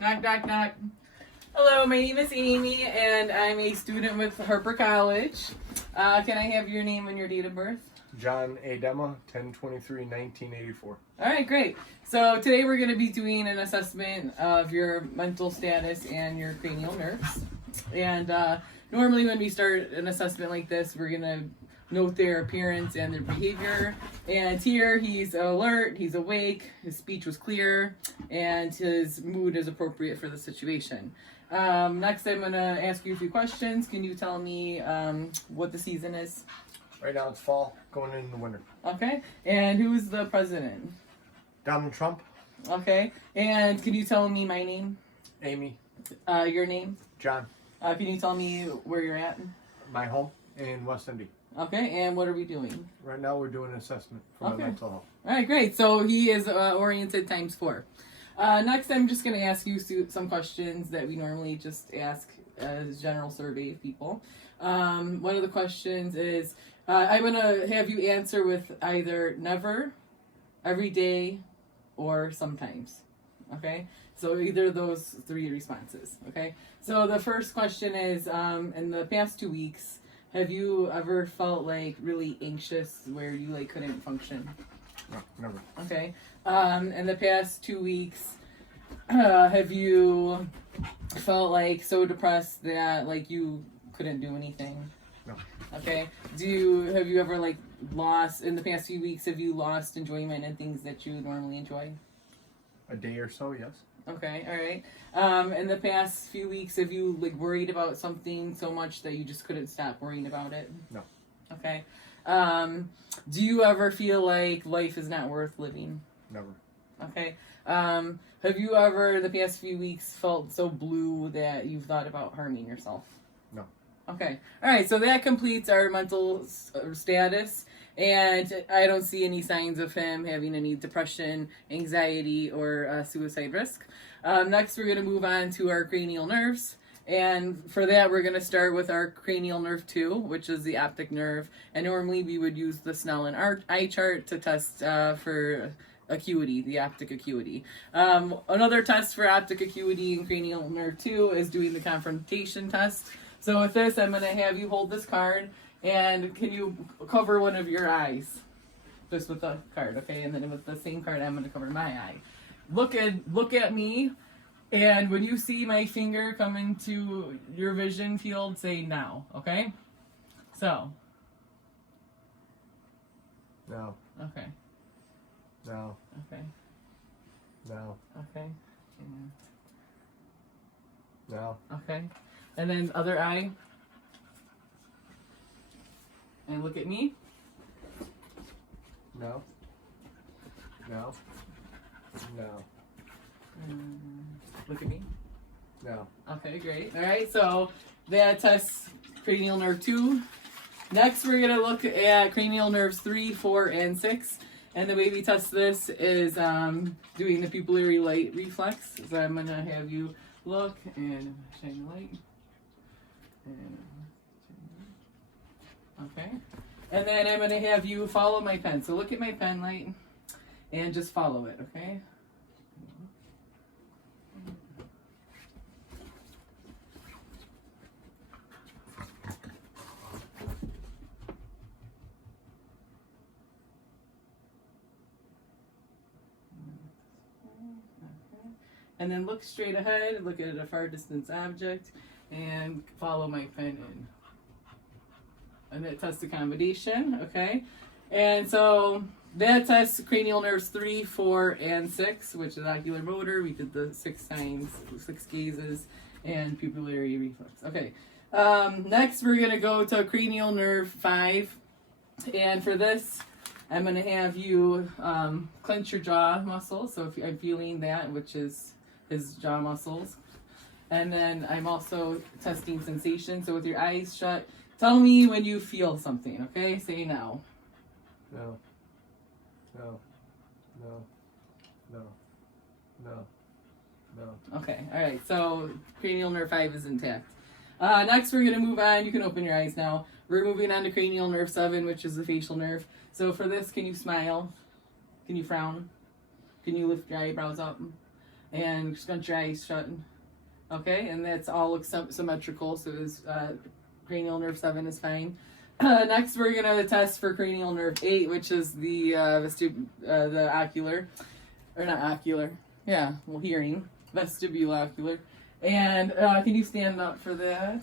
Knock, knock, knock. Hello, my name is Amy, and I'm a student with Harper College. Can I have your name and your date of birth? John A. Dema, 10/23/1984. All right, great. So today we're going to be doing an assessment of your mental status and your cranial nerves. And normally when we start an assessment like this, we're going to note their appearance and their behavior. And here he's alert, he's awake, his speech was clear, and his mood is appropriate for the situation. Next, I'm going to ask you a few questions. Can you tell me what the season is? Right now it's fall, going into the winter. Okay. And who's the president? Donald Trump, Okay. And can you tell me my name? Amy, Your name? John. Can you tell me where you're at? My home in West Indy. Okay. And what are we doing? Right now we're doing an assessment for Okay. my mental health. All right, great. So he is oriented times 4. Next, I'm just going to ask you some questions that we normally just ask as general survey of people. One of the questions is, I'm going to have you answer with either never, every day, or sometimes. Okay? So either of those 3 responses. Okay? So the first question is, in the past 2 weeks, have you ever felt like really anxious where you like couldn't function? No, never. Okay. In the past 2 weeks, have you felt like so depressed that like you couldn't do anything? No. Okay. Have you ever like lost in the past few weeks? Have you lost enjoyment in things that you normally enjoy? A day or so, yes. Okay. All right. In the past few weeks, have you like worried about something so much that you just couldn't stop worrying about it? No. Okay. Do you ever feel like life is not worth living? Never. Okay. Have you ever, in the past few weeks, felt so blue that you've thought about harming yourself? No. Okay. All right. So that completes our mental status. And I don't see any signs of him having any depression, anxiety, or suicide risk. Next, we're going to move on to our cranial nerves. And for that, we're going to start with our cranial nerve 2, which is the optic nerve. And normally we would use the Snellen eye chart to test for acuity, the optic acuity. Another test for optic acuity in cranial nerve 2 is doing the confrontation test. So with this, I'm going to have you hold this card, and can you cover one of your eyes? Just with the card, okay? And then with the same card, I'm going to cover my eye. Look at me, and when you see my finger come into your vision field, say now, okay? So. No. Okay. No. Okay. No. Okay. No. Okay. And then other eye. And look at me. No. No. No. Look at me. No. Okay, great. All right, so that tests cranial nerve 2. Next, we're going to look at cranial nerves 3, 4, and 6. And the way we test this is doing the pupillary light reflex. So I'm going to have you look and shine the light. Okay. And then I'm going to have you follow my pen. So look at my pen light and just follow it, okay? And then look straight ahead, look at a far distance object, and follow my pen in. And that tests accommodation, okay? And so that tests cranial nerves 3, 4, and 6, which is ocular motor. We did the 6 signs, 6 gazes, and pupillary reflex. Okay. Next, we're going to go to cranial nerve 5. And for this, I'm going to have you clench your jaw muscle. So if I'm feeling that, which is his jaw muscles. And then I'm also testing sensation. So with your eyes shut, tell me when you feel something, okay? Say now. No. No. No. No. No. No. Okay, all right. So cranial nerve 5 is intact. Next, we're going to move on. You can open your eyes now. We're moving on to cranial nerve 7, which is the facial nerve. So for this, can you smile? Can you frown? Can you lift your eyebrows up? And just gonna try your eyes shut. Okay, and that's all looks symmetrical, so his cranial nerve 7 is fine. Next, we're gonna test for cranial nerve 8, which is the the ocular, or not ocular, yeah, well, hearing, vestibulocular. And can you stand up for that?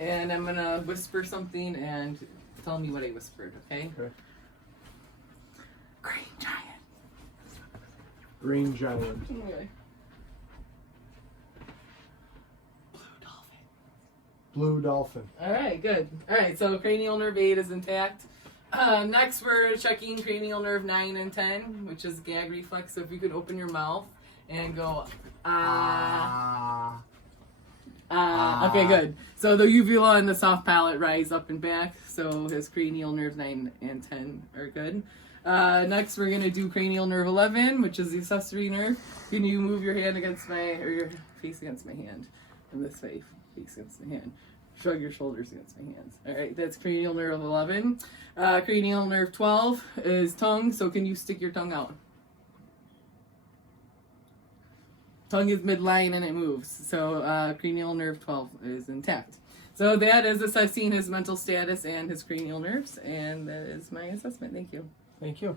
And I'm gonna whisper something and tell me what I whispered, okay? Okay. Green giant. Green giant. Okay. Blue dolphin. Blue dolphin. All right, good. All right, so cranial nerve 8 is intact. Next, we're checking cranial nerve 9 and 10, which is gag reflex. So if you could open your mouth and go, ah. Okay, good. So the uvula and the soft palate rise up and back. So his cranial nerve 9 and 10 are good. Next, we're going to do cranial nerve 11, which is the accessory nerve. Can you move your hand against or your face against my hand? And this way, face against my hand. Shrug your shoulders against my hands. All right, that's cranial nerve 11. Cranial nerve 12 is tongue. So can you stick your tongue out? Tongue is midline and it moves. So cranial nerve 12 is intact. So that is assessing his mental status and his cranial nerves. And that is my assessment. Thank you. Thank you.